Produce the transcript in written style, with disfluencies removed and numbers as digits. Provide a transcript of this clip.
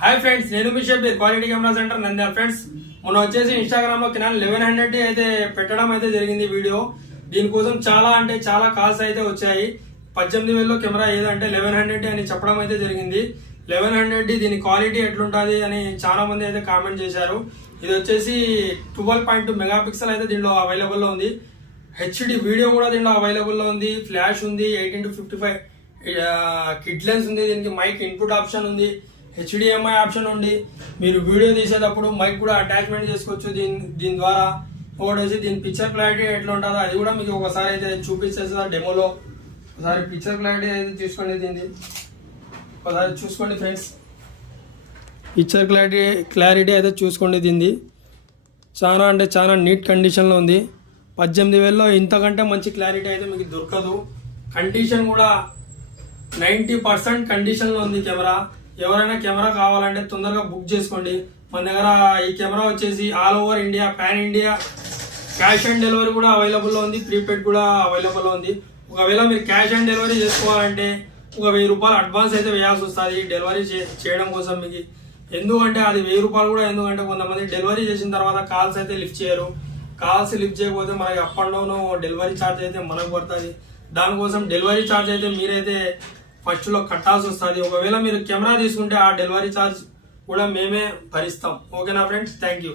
Hi friends, నేను మీ Shabbir quality camera centre Nandyal. Friends, మొన్న వచ్చేసి ఇన్స్టాగ్రామ్ లో కెనాన్ 1100 అయితే పెట్టడం అయితే జరిగింది వీడియో. దీనికోసం చాలా కాల్స్ అయితే వచ్చాయి. 18,000 కెమెరా ఏదంటే 1100 అని చెప్పడం అయితే జరిగింది. 1100 దీని క్వాలిటీ ఎట్లుంటుంది అని చాలా మంది అయితే కామెంట్ చేశారు. ఇది వచ్చేసి 12.2 మెగాపిక్సెల్ అయితే దీంట్లో అవైలబుల్ లో ఉంది. హెచ్డి వీడియో కూడా దీంట్లో అవైలబుల్ లో ఉంది. ఫ్లాష్ ఉంది, 18-55 కిట్ లెన్స్ ఉంది. దీనికి మైక్ ఇన్పుట్ ఆప్షన్ ఉంది, HDMI ఆప్షన్ ఉంది. మీరు వీడియో తీసేటప్పుడు మైక్ కూడా అటాచ్మెంట్ చేసుకోవచ్చు దీని ద్వారా. ఒకటి వచ్చి దీని పిక్చర్ క్లారిటీ ఎట్లా ఉంటుందో అది కూడా మీకు ఒకసారి అయితే చూపించేస్తా డెమోలో. ఒకసారి పిక్చర్ క్లారిటీ అయితే చూసుకోండి, దీన్ని ఒకసారి చూసుకోండి ఫ్రెండ్స్. పిక్చర్ క్లారిటీ అయితే చూసుకోండి. దీన్ని చాలా నీట్ కండిషన్లో ఉంది. 18,000లో ఇంతకంటే మంచి క్లారిటీ అయితే మీకు దొరకదు. కండిషన్ కూడా 90% కండిషన్లో ఉంది కెమెరా. ఎవరైనా కెమెరా కావాలంటే తొందరగా బుక్ చేసుకోండి. మన దగ్గర ఈ కెమెరా వచ్చేసి all over India, pan India cash on delivery కూడా అవైలబుల్లో ఉంది. ప్రీపెయిడ్ కూడా అవైలబుల్లో ఉంది. ఒకవేళ మీరు క్యాష్ ఆన్ డెలివరీ చేసుకోవాలంటే ఒక 1,000 రూపాయలు అడ్వాన్స్ అయితే వేయాల్సి వస్తుంది డెలివరీ చేయడం కోసం మీకు. ఎందుకంటే అది 1,000 రూపాయలు కూడా ఎందుకంటే కొంతమంది డెలివరీ చేసిన తర్వాత కాల్స్ అయితే లిఫ్ట్ చేయరు. కాల్స్ లిఫ్ట్ చేయకపోతే మనకి up and down delivery charge అయితే మనకు పడుతుంది. దానికోసం డెలివరీ ఛార్జ్ అయితే మీరైతే ఫస్ట్ లో కట్టాల్సి వస్తుంది. ఒకవేళ మీరు కెమెరా తీసుకుంటే ఆ డెలివరీ ఛార్జ్ కూడా మేమే భరిస్తాం. ఓకేనా ఫ్రెండ్స్, థ్యాంక్ యూ.